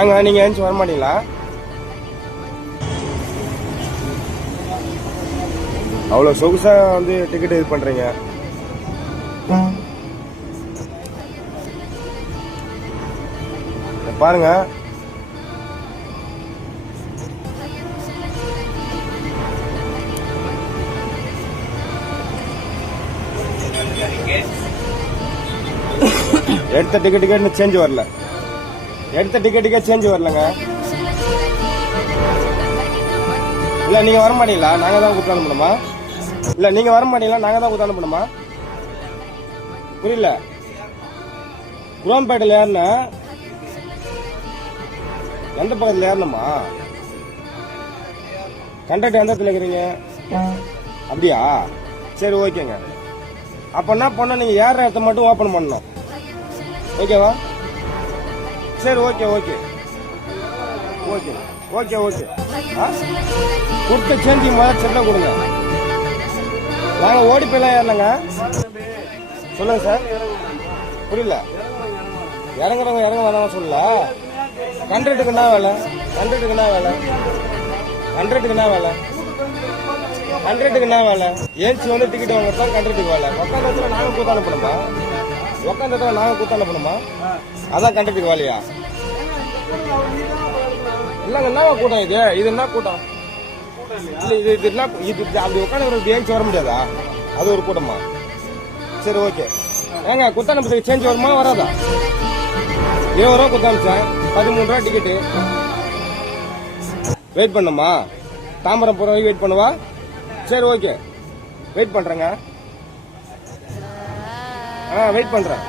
ஏங்க நீங்க ஏஞ்சி வர மாட்டீங்களா? அவ்வளவு சொகுசா வந்து டிக்கெட் இது பண்றீங்க. பாருங்க, எடுத்த டிக்கெட்டுக்கு சேஞ்ச் வரல. எடுத்த டிக்கெட்டுக்கே சேஞ்ச் வரலங்க. இல்ல நீங்க வர மாட்டீங்களா? நாங்க தான் கொடுத்து அனுப்பணுமா? இல்ல நீங்க வர மாட்டீங்களா? நாங்க தான் கொடுத்து அனுப்பணுமா? புரியல. குரோம்பேட்டையில் ஏறின எந்த பக்கத்தில் ஏறணுமா? கண்டக்டர் எந்த இடத்துல இருக்கிறீங்க? அப்படியா? சரி ஓகேங்க. அப்ப என்ன பண்ண, நீங்க ஏற இடத்த மட்டும் ஓபன் பண்ணணும். ஓகேவா? சரி okay okay okay okay okay. கொடுத்த சேஞ்சி முதல்ல செல்ல கொடுங்க. நாங்க ஓடி போயெல்லாம் ஏறலங்க. சொல்லுங்க சார். புரியல. இறங்குறவங்க இறங்க வேணாம் சொல்லல. கண்டக்டருக்கு என்ன வேலை? கண்டக்டருக்கு என்ன வேலை? கண்டக்டருக்கு என்ன வேலை? கண்டக்டருக்கு என்ன வேலை? ஏஞ்சி வந்து டிக்கெட் வாங்குறது தான் கண்டக்டருக்கு வேலை. உட்காந்த இடத்துல நாங்க கூத்த அனுப்பணுமா? உட்காந்த இடத்துல நாங்க கூத்த அனுப்பணுமா? அதான் கண்டக்டருக்கு வேலையா? இல்லங்க, என்ன கூட்டம் இது? இது என்ன கூட்டம்? இல்ல இது இது என்ன இது? அப்படி உட்காந்து ஏஞ்சி வர முடியாதா? அது ஒரு கூட்டமா? சரி ஓகே. ஏங்க குத்தானப்பத்துக்கு சேஞ்ச் வருமா வராதா? 20 ரூபா குத்தாமிச்சேன், 13 ரூபா டிக்கெட்டு. வெயிட் பண்ணுமா? தாம்பரம் போற வரைக்கும் வெயிட் பண்ணுவா? சரி ஓகே, வெயிட் பண்றேங்க. வெயிட் பண்றேன்.